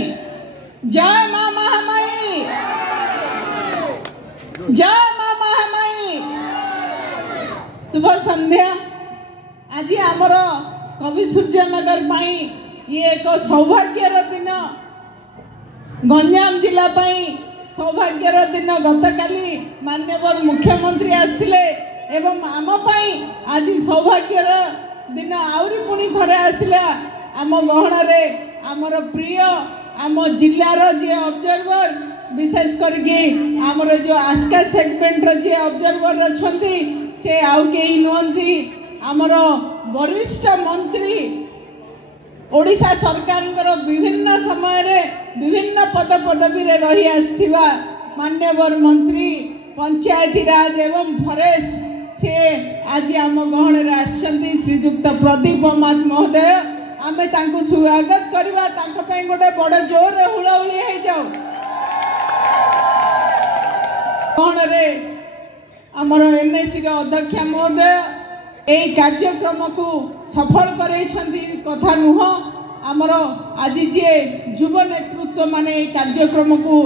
जय मां महामाई, जय मां महामाई। शुभ संध्या। आज आमर कवि सूर्यनगर ये एक सौभाग्यर दिन, गंजाम जिला सौभाग्यर दिन। गतकाली माननीय मुख्यमंत्री आसिले एवं आम आज सौभाग्यर दिन आउरी पुणी थरे आसिला आम गहणारे आमर प्रिय आम जिलार जे ऑब्जर्वर, विशेष करके आमर जो आस्का सेगमेंट जे ऑब्जर्वर अच्छा से आउ कई नुहति आमर वरिष्ठ मंत्री ओडिशा सरकार विभिन्न समय रे विभिन्न पद पदवी रे रही आस्थिबा मान्यवर मंत्री पंचायती राज एवं फरेस्ट से आज आम गहण आसछन्ती श्रीजुक्त प्रदीप मात महोदय। आमे तांको स्वागत करवा, तांको पई गोटे बड़ जोर रे हुलाहुली हे जाऊ। गहण रे आमर एनएसी रे अध्यक्ष महोदय एई कार्यक्रम को सफल करैछन्ती कथा नुह। आमर आज जे युवा नेतृत्व माने एई कार्यक्रम को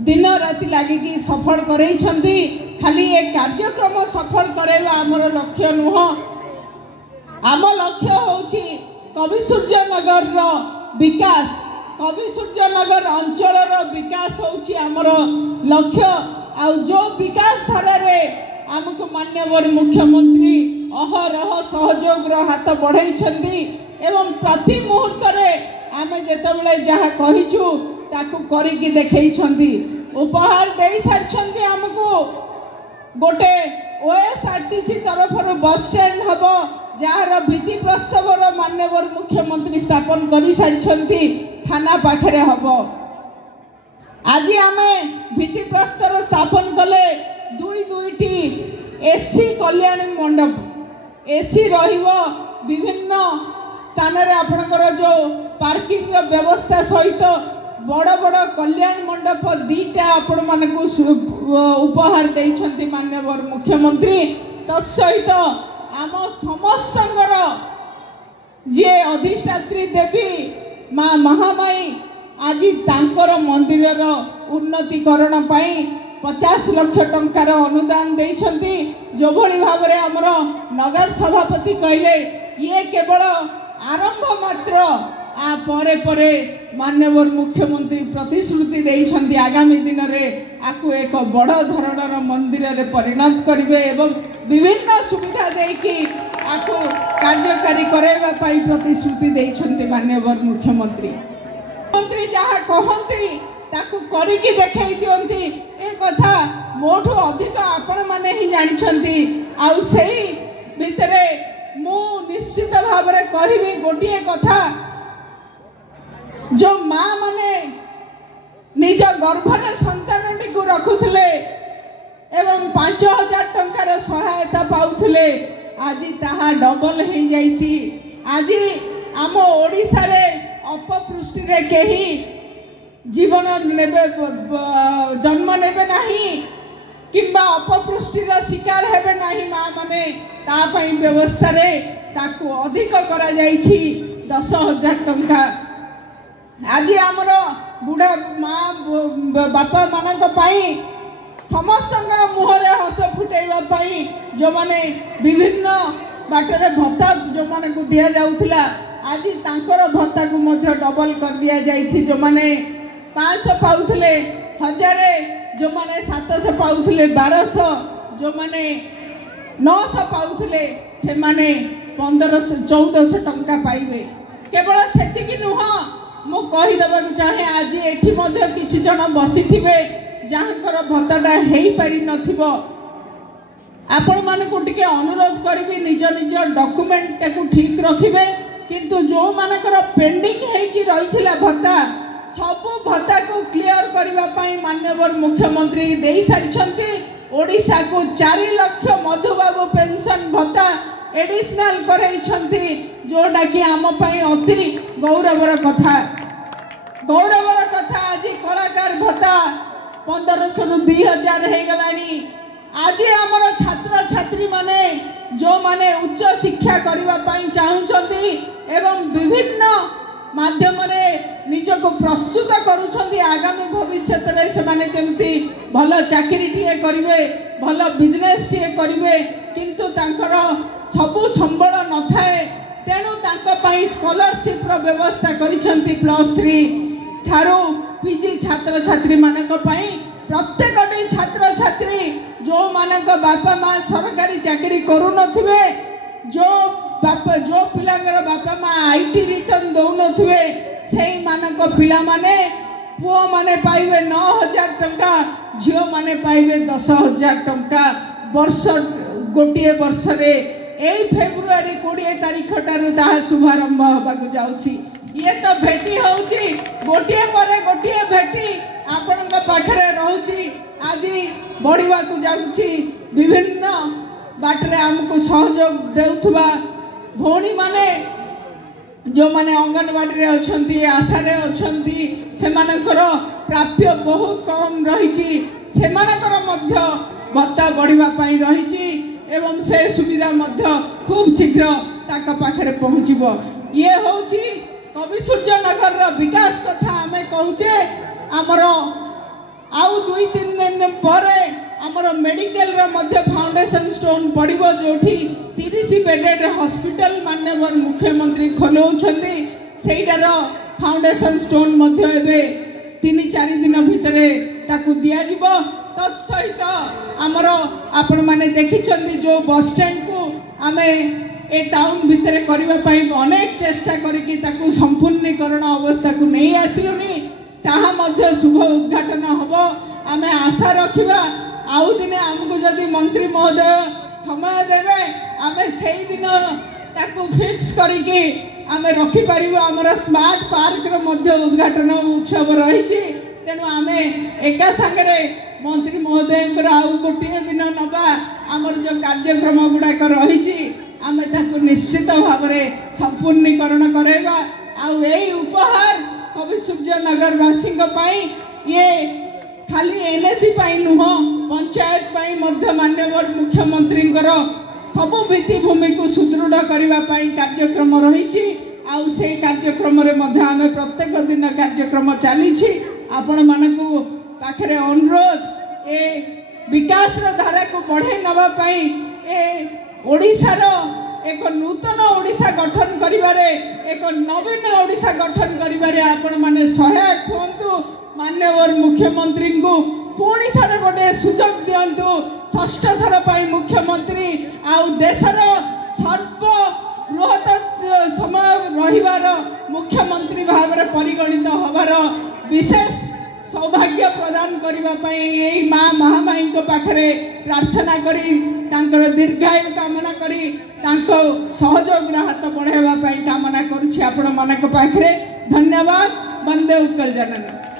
दिन राति लागिकी सफल करैछन्ती। खाली ए कार्यक्रम सफल करैबा आमर लक्ष्य नुह। आम लक्ष्य होछि कवि सूर्यनगर रो विकास, कवि सूर्यनगर अंचल रो विकास होछि आमर लक्ष्य। आ जो विकास धारा रे आमको मान्यवर मुख्यमंत्री अहरह सहयोग हाथ बढ़ाई एवं प्रति मुहूर्त रे आमे जेतबेले जहा कहिछु ताकू करिकी देखैछन्ती, उपहार दे सारछन्ती। आमको गोटे ओएसआरटीसी तरफ बस स्टैंड हबो जार भित्ति प्रस्तावर मान्यवर मुख्यमंत्री स्थापन करि सारछन्ती, थाना पाखरे हबो। आज आमे भित्ति प्रस्ताव स्थापन कले दुईटी एसी कल्याण मंडप एसी रहिबो। विभिन्न स्थान रे आपनकर जो पार्किंग रो व्यवस्था सहित बड़ बड़ कल्याण मंडप दीटा आपण मानकु उपहार दैछन्ती मान्यवर मुख्यमंत्री। तत्सहित आम समस्तंकर जे अधिष्ठात्री देवी मां महामाई आज तांकर मंदिर उन्नतीकरण पाई 50 लाख टंकार अनुदान देइछन्ती। जो भली भाव रे हमर नगर सभापति कहले ये केवल आरंभ मात्र। आ परे परे मान्यवर मुख्यमंत्री प्रतिश्रुति देइछन्ती आगामी दिन रे आकु एक बड़ धरणर मंदिर रे परिणत करिवे एवं विभिन्न सुविधा देकी आकु कार्यकारी करेबा पाई प्रतिश्रुति देइछन्ती मान्यवर मुख्यमंत्री। मंत्री जहा कहन्ती ताकु करिकी देखाई दियन्ती। ए कथा मोठो अधिक आपण माने ही जानिछन्ती। आ सेही भितरे मु निश्चित भाव रे कहिबी गोटिए कथा, जो मां माने निज गर्भर संतानटी को रखुले एवं 5000 टंकार सहायता पाउथले, आज ताहा डबल हो जाइछि। आज आम ओडिशा रे अपपृष्टि रे केही जीवन नेबे जन्म नेबे नाही किंबा अपपृष्टिर शिकार हेबे नाही मां माने। ता पई व्यवस्था रे ताकू अधिक करा जाइछि 10,000 टंका। आज आमर बुढ़ा माँ बापा मानक पाई समस्त मुहरे हस फुटेवा पाई जो माने विभिन्न बाटरे भत्ता जो माने को दिया जाउथिला, आज तांकर भत्ता को मध्य डबल कर दिया जाइछि। जो माने 500 पाउथिले 1000, जो माने 700 पाउथिले 1200, जो माने 900 पाउथिले से माने 1500-1400 टंका पाइबे। केवल सेतिकी नुह, मु कहि देबाक चाहे आज एठी मध्य किछि जण बसी थिबे जाहकर भत्ताटा हेई पारि नथिबो। आपण माने को टिके अनुरोध करबी निज निज डॉक्यूमेंट को ठीक रखिबे। किंतु जो मानकर पेंडिंग हे कि रहिथिला भत्ता सब भत्ता को क्लियर करबा पई माननीय मुख्यमंत्री देई सारिछन्ती। ओडिशा को 4 लाख मधुबाबू पेंशन भत्ता एडिशनल करैछन्ती, जोटा कि आम पई अति गौरवर कथा। गौरवर कथा आज कलाकार भत्ता 1500 रु 2000 हे गलानी। आज आमर छात्र छात्री माने जो माने उच्च शिक्षा करबा पई चाहुचंती एवं विभिन्न माध्यम निजक प्रस्तुत करुछंती आगामी भविष्य से माने जेमती भल चाकरी टीए करिवे भल बिजनेस टीए करिवे किंतु तांकर सबु संबल न थाए तेणु तांको पई स्कॉलरशिप रो व्यवस्था करिछंती +3 ठारू पीजी छात्र छात्री मानक पई प्रत्येक छात्र छात्री जो मानक बापा माँ सरकारी चाकरी करू नथिबे जो पिलांगर बापा माँ आईटी रिटर्न दौ नथिबे सेही मानक पिला माने पुओ माने पाइबे 9,000 टंका झियो माने पाइबे 10,000 टंका वर्ष गोटे वर्ष रे एई फेब्रुआरी 20 तारीख ठारू ताहा शुभारंभ होबाकु जाउछि। ये तो भेटी होउछि गोटे परे गोटे भेटी आपनका पाखरे रहउछि आज बढ़िबाकु जाउछि विभिन्न बाटरे हमको सहयोग देउथबा भौणी माने जो माने अंगनवाड़ी रे अछंती आशा रे अछंती सेमानकर प्राप्य बहुत कम रहिछि सेमानकर मध्य भत्ता बढ़िबा पई रहिछि एवं से सुविधा मध्य खूब शीघ्र ताका पाखरे पहुंचीबो। ये होउछि कवि सूर्यनगर रो विकास कथा हमें कहूचे आमर आउ 2-3 दिन परे आमर मेडिकल रो मध्य फाउंडेशन स्टोन पड़िबो जोठी 30 बेडेड हॉस्पिटल माननीय मुख्यमंत्री खोलौछंती सेइटार फाउंडेशन स्टोन मध्य एबे 3-4 दिन भितरे ताकू दिया जिवो। तत्सहित आमर आपण माने देखिछंती जो बस स्टैंड को आमे ए टाउन भितरे करबा पई अनेक चेष्टा करिकि ताकू संपूर्णीकरण अवस्था को नहीं आसिलुनी ताहा मध्य शुभ उद्घाटन हबो। आमे आशा रखिबा आउ दिने हमको जदि मंत्री महोदय समय देवे आमे सेही दिन ताकू फिक्स करिकि आमे रखि परिबो। हमर स्मार्ट पार्क रो मध्य उद्घाटन उत्सव रहिछि तेणु आमे एका संगे मंत्री महोदय आउ गोटे दिन नबा आमर जो कार्यक्रम गुड़ाक रही आमे ताकू निश्चित भाव में संपूर्णीकरण करवा। आउ यही उपहार कवि सूर्यनगर वासी ये खाली एनएसी नुह पंचायत माननीय मुख्यमंत्री सबु भित्तिभूमि को सुदृढ़ करने कार्यक्रम रही आउ से कार्यक्रम आम प्रत्येक दिन कार्यक्रम चली आपण मानकु पाखरे अनुरोध ए विकास धारा को बढ़े नवाई ए ओडिशार एक नूतन ओडिशा गठन करिबारे एक नवीन ओडिशा गठन करिबारे आपण माने सहायक होंतु माननीय मुख्यमंत्री को पुणी थरे गोटे सुजोग दियंतु षष्ठ थर पाई मुख्यमंत्री आउ देशर सर्व बृहत समय रहिबार मुख्यमंत्री भाव में परिगणित होबार विशेष सौभाग्य प्रदान करने यही माँ महामाई पाखरे प्रार्थना करी दीर्घायु कामना करी सहयोग हाथ बढ़ावा कामना करुछि आपण मानक पाखरे। धन्यवाद। वंदे उत्कल जननी।